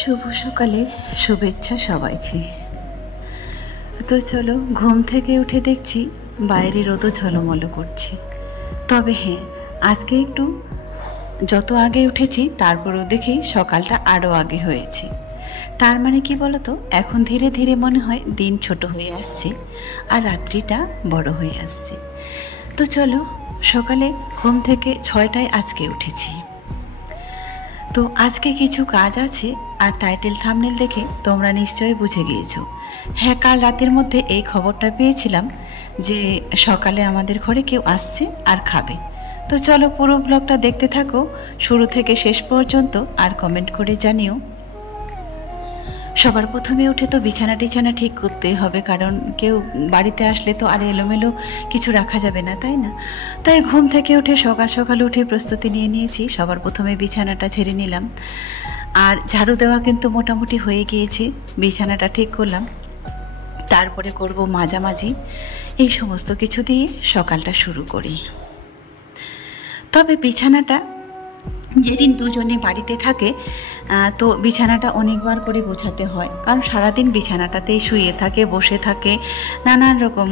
শুভ সকালের শুভেচ্ছা সবাইকে। তো চলো, ঘুম থেকে উঠে দেখছি বাইরে রোদও ঝলমলো করছে। তবে হ্যাঁ, আজকে একটু যত আগে উঠেছি তারপরেও দেখি সকালটা আরও আগে হয়েছে। তার মানে কি বলতো, এখন ধীরে ধীরে মনে হয় দিন ছোট হয়ে আসছে আর রাত্রিটা বড় হয়ে আসছে। তো চলো, সকালে ঘুম থেকে 6টায় আজকে উঠেছি। তো আজকে কিছু কাজ আছে, আর টাইটেল থাম্বনেল দেখে তোমরা নিশ্চয়ই বুঝে গিয়েছো। হ্যাঁ, কাল রাতের মধ্যে এই খবরটা পেয়েছিলাম যে সকালে আমাদের ঘরে কেউ আসছে আর খাবে। তো চলো, পুরো ব্লগটা দেখতে থাকো শুরু থেকে শেষ পর্যন্ত, আর কমেন্ট করে জানিও। সবার প্রথমে উঠে তো বিছানা টিছানা ঠিক করতেই হবে, কারণ কেউ বাড়িতে আসলে তো আর এলোমেলো কিছু রাখা যাবে না, তাই না? তাই ঘুম থেকে উঠে সকাল সকাল উঠে প্রস্তুতি নিয়ে নিয়েছি। সবার প্রথমে বিছানাটা ঝেড়ে নিলাম, আর ঝাড়ু দেওয়া কিন্তু মোটামুটি হয়ে গিয়েছে। বিছানাটা ঠিক করলাম, তারপরে করব মাঝামাঝি। এই সমস্ত কিছু দিয়ে সকালটা শুরু করি। তবে বিছানাটা যেদিন দুজনে বাড়িতে থাকে তো বিছানাটা অনেকবার করে গোছাতে হয়, কারণ সারাদিন বিছানাটাতেই শুয়ে থাকে, বসে থাকে, নানান রকম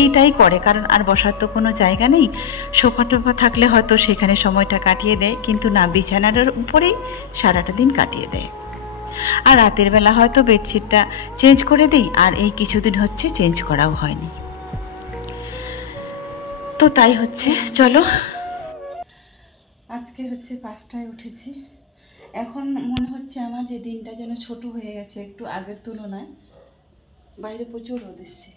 এইটাই করে, কারণ আর বসার তো কোনো জায়গা নেই। সোফা টোফা থাকলে হয়তো সেখানে সময়টা কাটিয়ে দেয়, কিন্তু না, বিছানার উপরেই সারাটা দিন কাটিয়ে দেয়। আর রাতের বেলা হয়তো বেডশিটটা চেঞ্জ করে দিই, আর এই কিছুদিন হচ্ছে চেঞ্জ করাও হয়নি। তো তাই হচ্ছে। চলো, আজকে হচ্ছে 5টায় উঠেছি। এখন মনে হচ্ছে আমার যে দিনটা যেন ছোট হয়ে গেছে একটু আগের তুলনায়। বাইরে প্রচুর রোদ এসছে,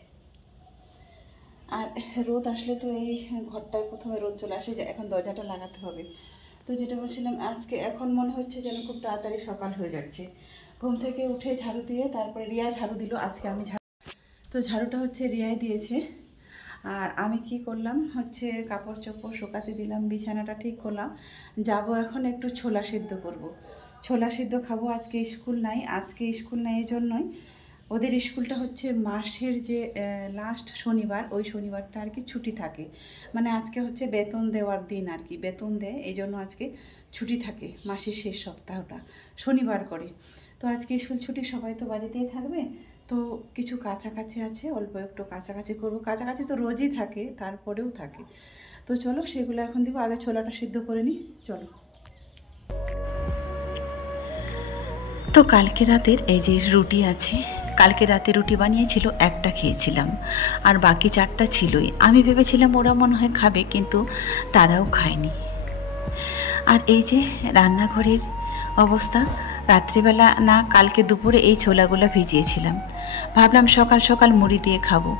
আর রোদ আসলে তো এই ঘরটায় প্রথমে রোদ চলে আসে, যে এখন দরজাটা লাগাতে হবে। তো যেটা বলছিলাম, আজকে এখন মনে হচ্ছে যেন খুব তাড়াতাড়ি সকাল হয়ে যাচ্ছে। ঘুম থেকে উঠে ঝাড়ু দিয়ে, তারপরে রিয়া ঝাড়ু দিল, আজকে আমি তো ঝাড়ুটা হচ্ছে রিয়াই দিয়েছে। আর আমি কি করলাম হচ্ছে কাপড় চোপড় শুকাতে দিলাম, বিছানাটা ঠিক করলাম। যাব এখন একটু ছোলা সিদ্ধ করব। ছোলা সিদ্ধ খাবো। আজকে স্কুল নাই, এই জন্যই ওদের স্কুলটা হচ্ছে মাসের যে লাস্ট শনিবার, ওই শনিবারটা আর কি ছুটি থাকে। মানে আজকে হচ্ছে বেতন দেওয়ার দিন আর কি, বেতন দেয়, এই জন্য আজকে ছুটি থাকে। মাসের শেষ সপ্তাহটা শনিবার করে। তো আজকে স্কুল ছুটি, সবাই তো বাড়িতেই থাকবে। তো কিছু কাছাকাছি আছে, অল্প একটু কাছাকাছি করবো। কাছাকাছি তো রোজই থাকে, তারপরেও থাকে। তো চলো, সেগুলো এখন দিব। আগে ছোলাটা সিদ্ধ করে নিই, চলো। তো কালকে রাতের এই যে রুটি আছে, কালকে রাতে রুটি বানিয়েছিল, একটা খেয়েছিলাম, আর বাকি 4টা ছিলই। আমি ভেবেছিলাম ওরা মনে হয় খাবে, কিন্তু তারাও খায়নি। আর এই যে রান্নাঘরের অবস্থা, রাত্রিবেলা না, কালকে দুপুরে এই ছোলাগুলো ভিজিয়েছিলাম। ভাবলাম সকাল সকাল মুড়ি দিয়ে খাবো,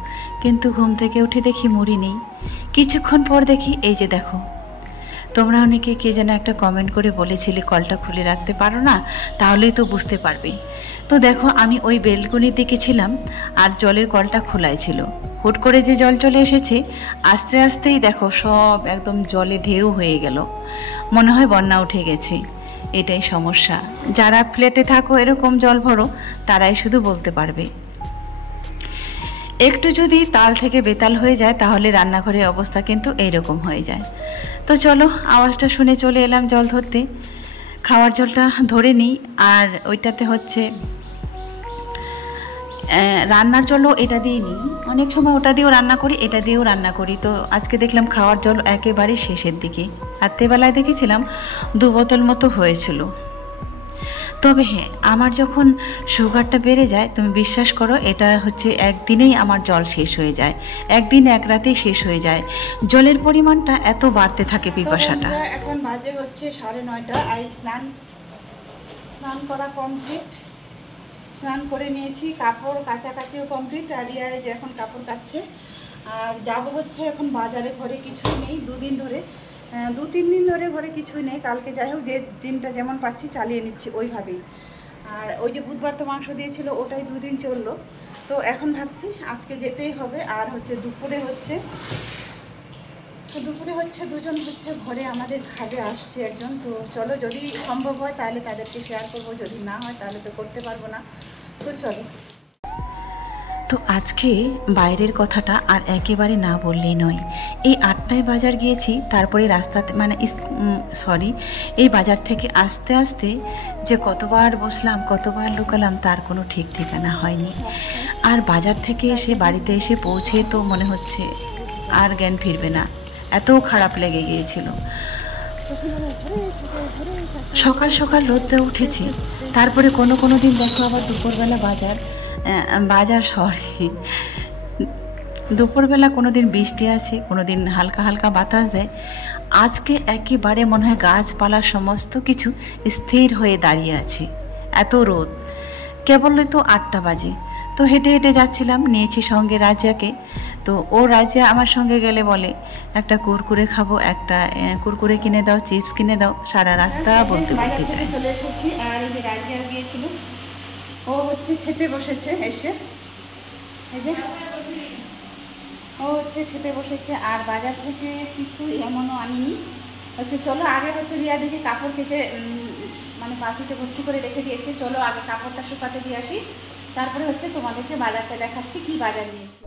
কিন্তু ঘুম থেকে উঠে দেখি মুড়ি নেই। কিছুক্ষণ পর দেখি এই যে দেখো, তোমরা অনেকে কে যেন একটা কমেন্ট করে বলেছিলে কলটা খুলে রাখতে পারো না, তাহলেই তো বুঝতে পারবে। তো দেখো, আমি ওই বেলকনির দিকে ছিলাম, আর জলের কলটা খোলাই ছিল। হুট করে যে জল চলে এসেছে, আস্তে আস্তেই দেখো সব একদম জলে ঢেউ হয়ে গেল। মনে হয় বন্যা উঠে গেছে। এটাই সমস্যা। যারা ফ্ল্যাটে থাকো, এরকম জল ভরো, তারাই শুধু বলতে পারবে। একটু যদি তাল থেকে বেতাল হয়ে যায়, তাহলে রান্নাঘরের অবস্থা কিন্তু এইরকম হয়ে যায়। তো চলো, আওয়াজটা শুনে চলে এলাম জল ধরতে। খাওয়ার জলটা ধরে নিই, আর ওইটাতে হচ্ছে রান্নার জলও এটা দিয়ে নিই। অনেক সময় ওটা দিয়েও রান্না করি, এটা দিয়েও রান্না করি। তো আজকে দেখলাম খাওয়ার জল একেবারে শেষের দিকে। রাত্রেবেলায় দেখেছিলাম 2 বোতল মতো হয়েছিল। তবে হ্যাঁ, আমার যখন সুগারটা বেড়ে যায়, তুমি বিশ্বাস করো, এটা হচ্ছে একদিনেই আমার জল শেষ হয়ে যায়, একদিন এক রাতেই শেষ হয়ে যায়। জলের পরিমাণটা এত বাড়তে থাকে, পিপাসাটা। এখন বাজে হচ্ছে 9:30, আর স্নান করা কমপ্লিট। স্নান করে নিয়েছি, কাপড় কাচাকাচিও কমপ্লিট, আর রিয়ায় যে এখন কাপড় কাচ্ছে। আর যাব হচ্ছে এখন বাজারে। ঘরে কিছুই নেই, 2-3 দিন ধরে ঘরে কিছুই নেই। কালকে যাই হোক, যে দিনটা যেমন পাচ্ছি চালিয়ে নিচ্ছি ওইভাবেই। আর ওই যে বুধবার তো মাংস দিয়েছিল, ওটাই 2 দিন চললো। তো এখন ভাবছি আজকে যেতেই হবে। আর হচ্ছে দুপুরে হচ্ছে দুজন হচ্ছে ঘরে আমাদের খাবে, আসছে একজন। তো চলো, যদি সম্ভব হয় তাহলে তাদেরকে শেয়ার করবো, যদি না হয় তাহলে তো করতে পারবো না। তো চলো। তো আজকে বাইরের কথাটা আর একেবারে না বললেই নয়। এই 8টায় বাজার গিয়েছি, তারপরে রাস্তাতে মানে এই বাজার থেকে আসতে আসতে যে কতবার বসলাম কতবার লুকালাম তার কোনো ঠিক ঠিকানা হয়নি। আর বাজার থেকে এসে বাড়িতে এসে পৌঁছে তো মনে হচ্ছে আর জ্ঞান ফিরবে না, এত খারাপ লেগে গিয়েছিল। সকাল সকাল রোদে উঠেছি, তারপরে কোনো দিন দেখো আবার দুপুরবেলা দুপুরবেলা কোনো দিন বৃষ্টি আছে, কোনো দিন হালকা হালকা বাতাস দেয়। আজকে একেবারে মনে হয় গাছপালা সমস্ত কিছু স্থির হয়ে দাঁড়িয়ে আছে, এত রোদ। কেবলই তো 8টা বাজে। তো হেঁটে হেঁটে যাচ্ছিলাম, নিয়েছি সঙ্গে রাজিয়াকে। তো ও রাজিয়া আমার সঙ্গে গেলে বলে একটা কুরকুরে খাবো, একটা কুরকুরে কিনে দাও, চিপস কিনে দাও, সারা রাস্তা বলতে বলতে যায়। চলে এসেছি, আর এই যে রাজিয়া গিয়েছিল, ও হচ্ছে খেতে বসেছে এসে, এই যে ও হচ্ছে খেতে বসেছে। আর বাজার থেকে কিছু এমনও আনিনি, হচ্ছে চলো আগে হচ্ছে রিয়া দিকে কাপড় কেচে মানে বালতিতে ভর্তি করে রেখে দিয়েছে, চলো আগে কাপড়টা শুকাতে দিয়ে আসি, তারপরে হচ্ছে তোমাদেরকে বাজারটা দেখাচ্ছি কি বাজার নিয়েছি।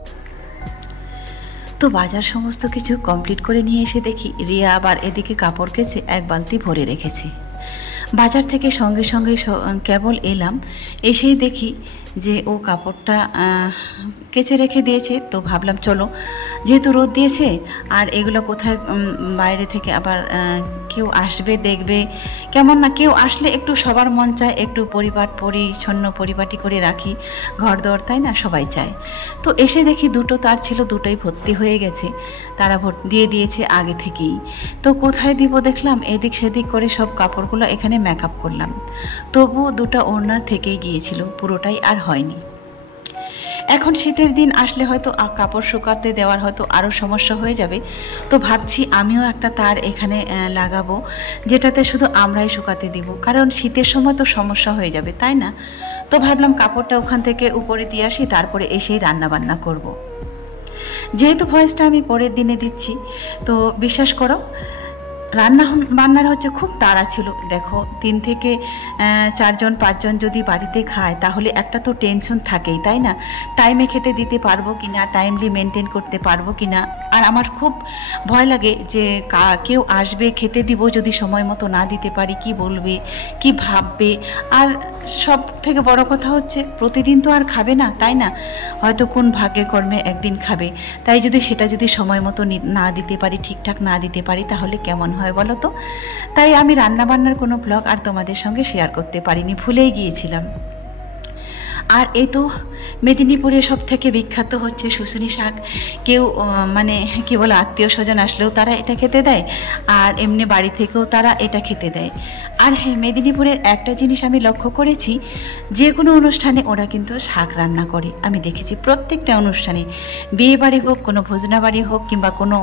তো বাজার সমস্ত কিছু কমপ্লিট করে নিয়ে এসে দেখি রিয়া আবার এদিকে কাপড় কেচে এক বালতি ভরে রেখেছে। বাজার থেকে সঙ্গে সঙ্গে কেবল এলাম, এসেই দেখি যে ও কাপড়টা কেচে রেখে দিয়েছে। তো ভাবলাম চলো, যেহেতু রোদ দিয়েছে আর এগুলো কোথায় বাইরে থেকে আবার কেউ আসবে দেখবে, কেমন না, কেউ আসলে একটু সবার মন চায় একটু পরিচ্ছন্ন পরিপাটি করে রাখি ঘর দর, তাই না, সবাই চায়। তো এসে দেখি দুটো তার ছিল, দুটোই ভর্তি হয়ে গেছে, তারা দিয়ে দিয়েছে আগে থেকেই। তো কোথায় দিব দেখলাম, এদিক সেদিক করে সব কাপড়গুলো এখানে মেকআপ করলাম, তবু দুটো ওড়না থেকেই গিয়েছিল, পুরোটাই আর হয়নি। এখন শীতের দিন আসলে হয়তো কাপড় শুকাতে দেওয়ার হয়তো আরও সমস্যা হয়ে যাবে। তো ভাবছি আমিও একটা তার এখানে লাগাবো, যেটাতে শুধু আমরাই শুকাতে দিব, কারণ শীতের সময় তো সমস্যা হয়ে যাবে, তাই না। তো ভাবলাম কাপড়টা ওখান থেকে উপরে দিয়ে আসি, তারপরে এসেই রান্না বান্না করব। যেহেতু ভয়েসটা আমি পরের দিনে দিচ্ছি, তো বিশ্বাস করো বান্নার হচ্ছে খুব তাড়া ছিল। দেখো 3 থেকে 4জন 5জন যদি বাড়িতে খায় তাহলে একটা তো টেনশন থাকেই, তাই না, টাইমে খেতে দিতে পারবো কি না, টাইমলি মেনটেন করতে পারবো কি না। আর আমার খুব ভয় লাগে যে কেউ আসবে খেতে দিব, যদি সময় মতো না দিতে পারি কি বলবে কি ভাববে। আর সব থেকে বড় কথা হচ্ছে প্রতিদিন তো আর খাবে না, তাই না, হয়তো কোন ভাগ্যে কর্মে একদিন খাবে। তাই সেটা যদি সময় মতো না দিতে পারি, ঠিকঠাক না দিতে পারি, তাহলে কেমন হয় বলো তো। তাই আমি রান্নাবান্নার কোনো ব্লগ আর তোমাদের সঙ্গে শেয়ার করতে পারিনি, ভুলেই গিয়েছিলাম। আর এই তো মেদিনীপুরে সব থেকে বিখ্যাত হচ্ছে শুশুনি শাক। কেউ মানে কি বলে আত্মীয় স্বজন আসলেও তারা এটা খেতে দেয়, আর এমনি বাড়ি থেকেও তারা এটা খেতে দেয়। আর হ্যাঁ, মেদিনীপুরের একটা জিনিস আমি লক্ষ্য করেছি, যে কোনো অনুষ্ঠানে ওরা কিন্তু শাক রান্না করে। আমি দেখেছি প্রত্যেকটা অনুষ্ঠানে, বিয়ে বাড়ি হোক, কোনো ভোজনা বাড়ি হোক, কিংবা কোনো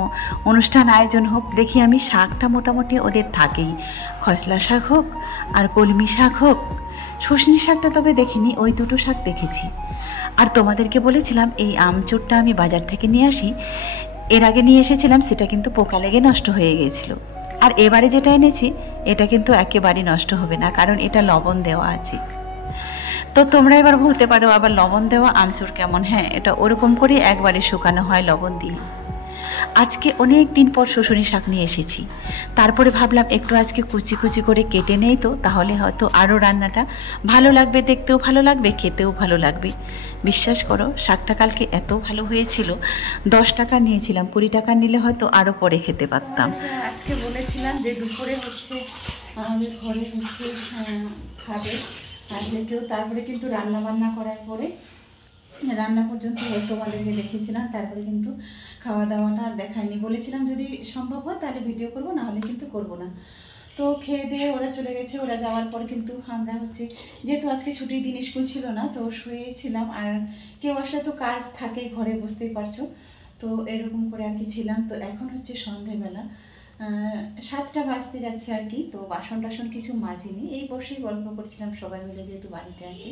অনুষ্ঠান আয়োজন হোক, দেখি আমি শাকটা মোটামুটি ওদের থাকেই। খসলা শাক হোক আর কলমি শাক হোক, শুশনি শাকটা তবে দেখিনি, ওই দুটো শাক দেখেছি। আর তোমাদেরকে বলেছিলাম এই আমচুরটা আমি বাজার থেকে নিয়ে আসি, এর আগে নিয়ে এসেছিলাম, সেটা কিন্তু পোকা লেগে নষ্ট হয়ে গিয়েছিল। আর এবারে যেটা এনেছি এটা কিন্তু একেবারেই নষ্ট হবে না, কারণ এটা লবণ দেওয়া আছে। তো তোমরা এবার বলতে পারো আবার লবণ দেওয়া আমচুর কেমন। হ্যাঁ, এটা ওরকম করে একবারে শুকানো হয় লবণ দিয়ে। আজকে অনেক দিন পর শুশুনি শাক নিয়ে এসেছি, তারপরে ভাবলাম একটু আজকে কুচি কুচি করে কেটে নেই, তো তাহলে হয়তো আরও রান্নাটা ভালো লাগবে, দেখতেও ভালো লাগবে, খেতেও ভালো লাগবে। বিশ্বাস করো শাকটা কালকে এত ভালো হয়েছিল, 10 টাকা নিয়েছিলাম, 20 টাকা নিলে হয়তো আরও পরে খেতে পারতাম। আজকে বলেছিলাম যে দুপুরে হচ্ছে আমাদের ঘরে হচ্ছে খাবে আজকে কেউ, তারপরে কিন্তু রান্না বান্না করার পরে রান্না পর্যন্ত তোমাদেরকে দেখিয়েছিলাম, তারপরে কিন্তু খাওয়া দাওয়াটা আর দেখায়নি। বলেছিলাম যদি সম্ভব হয় তাহলে ভিডিও করব, না হলে কিন্তু করব না। তো খেয়ে দিয়ে ওরা চলে গেছে, ওরা যাওয়ার পর কিন্তু আমরা হচ্ছে, যেহেতু আজকে ছুটির দিন, স্কুল ছিল না, তো শুয়েছিলাম। আর কেউ আসলে তো কাজ থাকেই ঘরে, বুঝতেই পারছো। তো এরকম করে আর কি ছিলাম। তো এখন হচ্ছে সন্ধেবেলা 7টা বাজতে যাচ্ছে আর কি। তো বাসন টাসন কিছু মাজিনি, এই বসেই গল্প করছিলাম সবাই মিলে, যেহেতু বাড়িতে আছি।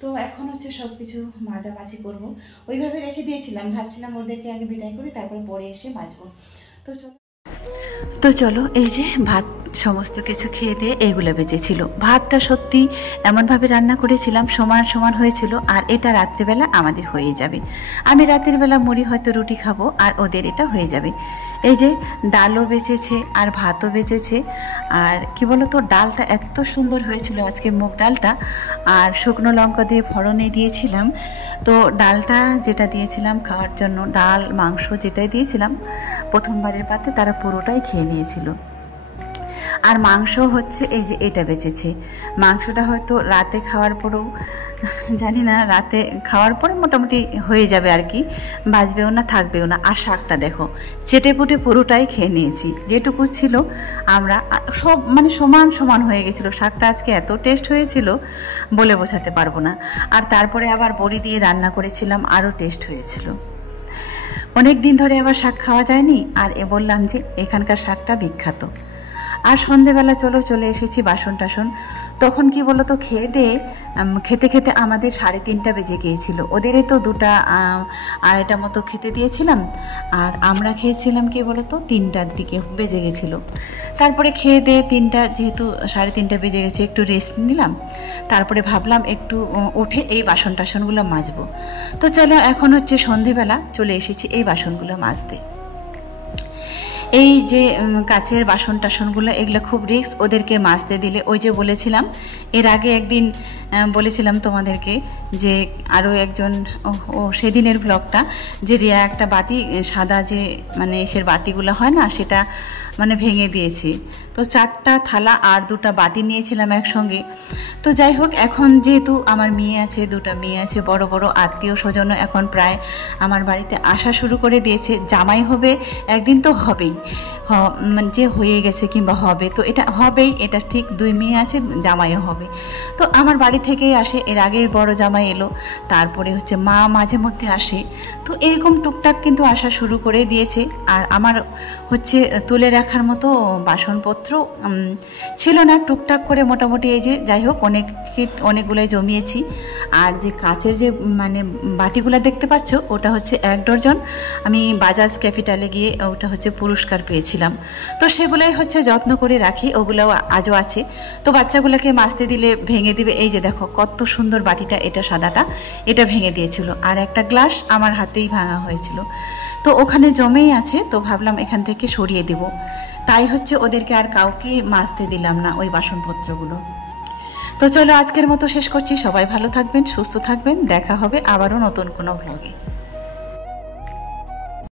তো এখন হচ্ছে সব কিছু মাজামাজি করবো, ওইভাবে রেখে দিয়েছিলাম, ভাবছিলাম ওদেরকে আগে বিদায় করি, তারপর পরে এসে মাজবো। তো চলো এই যে ভাত সমস্ত কিছু খেয়ে দিয়ে এইগুলো বেঁচেছিল। ভাতটা সত্যি এমনভাবে রান্না করেছিলাম সমান সমান হয়েছিল, আর এটা রাত্রিবেলা আমাদের হয়ে যাবে। আমি রাতের বেলা মুড়ি হয়তো রুটি খাবো, আর ওদের এটা হয়ে যাবে। এই যে ডালও বেঁচেছে আর ভাতও বেঁচেছে। আর কি বলো তো, ডালটা এত সুন্দর হয়েছিল আজকে, মুগ ডালটা, আর শুকনো লঙ্কা দিয়ে ফোড়নে দিয়েছিলাম। তো ডালটা যেটা দিয়েছিলাম খাওয়ার জন্য, ডাল মাংস যেটাই দিয়েছিলাম প্রথমবারের পাতে, তারা পুরোটাই খেয়ে নিয়েছিল। আর মাংস হচ্ছে এই যে এটা বেঁচেছে। মাংসটা হয়তো রাতে খাওয়ার পরেও, জানি না, রাতে খাওয়ার পরে মোটামুটি হয়ে যাবে আর কি, বাঁচবেও না থাকবেও না। আর শাকটা দেখো চেটে পুটে পুরোটাই খেয়ে নিয়েছি, যেটুকু ছিল আমরা সব মানে সমান সমান হয়ে গেছিলো। শাকটা আজকে এত টেস্ট হয়েছিল বলে বোঝাতে পারবো না। আর তারপরে আবার বড়ি দিয়ে রান্না করেছিলাম, আরও টেস্ট হয়েছিল। অনেক দিন ধরে আবার শাক খাওয়া যায়নি, আর বললাম যে এখানকার শাকটা বিখ্যাত। আর সন্ধেবেলা চলে এসেছি বাসন টাসন। তখন কি বলো তো, খেতে খেতে আমাদের 3:30 বেজে গিয়েছিল। ওদেরই তো 2-2:30 মতো খেতে দিয়েছিলাম, আর আমরা খেয়েছিলাম কি বলো তো 3টার দিকে বেজে গেছিলো। তারপরে খেয়ে দিয়ে 3টা, যেহেতু 3:30 বেজে গেছে, একটু রেস্ট নিলাম। তারপরে ভাবলাম একটু উঠে এই বাসন টাসনগুলো মাজবো। তো চলো, এখন হচ্ছে সন্ধেবেলা, চলে এসেছি এই বাসনগুলো মাজতে। এই যে কাচের বাসন টাসনগুলো, এগুলো খুব রিস্ক, ওদেরকে মাজতে দিলে। ওই যে বলেছিলাম এর আগে একদিন বলেছিলাম তোমাদেরকে যে আরও একজন, সেদিনের ব্লগটা, যে রিয়া একটা বাটি, সাদা যে মানে এসের বাটিগুলো হয় না, সেটা মানে ভেঙে দিয়েছি। তো 4টা থালা আর 2টা বাটি নিয়েছিলাম একসঙ্গে। তো যাই হোক, এখন যেহেতু আমার মেয়ে আছে, 2টা মেয়ে আছে, বড় বড় আত্মীয় স্বজনও এখন প্রায় আমার বাড়িতে আসা শুরু করে দিয়েছে। জামাই হবে একদিন, তো হবেই, যে হয়ে গেছে কিংবা হবে, তো এটা হবেই, এটা ঠিক। 2 মেয়ে আছে, জামাইও হবে। তো আমার বাড়ি থেকেই আসে, এর আগে বড় জামাই এলো, তারপরে হচ্ছে মা মাঝে মধ্যে আসে। তো এরকম টুকটাক কিন্তু আসা শুরু করে দিয়েছে। আর আমার হচ্ছে তুলে রাখার মতো বাসনপত্র ছিল না, টুকটাক করে মোটামুটি এই যে, যাই হোক, অনেকগুলোই জমিয়েছি। আর যে কাচের যে মানে বাটিগুলো দেখতে পাচ্ছ, ওটা হচ্ছে 1 ডজন। আমি বাজাজ ক্যাপিটালে গিয়ে ওটা হচ্ছে পুরস্কার পেয়েছিলাম। তো সেগুলোই হচ্ছে যত্ন করে রাখি, ওগুলোও আজও আছে। তো বাচ্চাগুলোকে মাজতে দিলে ভেঙে দিবে। এই যে দেখো কত সুন্দর বাটিটা, এটা সাদাটা, এটা ভেঙে দিয়েছিল। আর একটা গ্লাস আমার হাতেই ভাঙা হয়েছিল। তো ওখানে জমেই আছে, তো ভাবলাম এখান থেকে সরিয়ে দেব। তাই হচ্ছে ওদেরকে আর কাউকে মাজতে দিলাম না ওই বাসনপত্রগুলো। তো চলো, আজকের মতো শেষ করছি। সবাই ভালো থাকবেন, সুস্থ থাকবেন, দেখা হবে আবারও নতুন কোনো ব্লগে।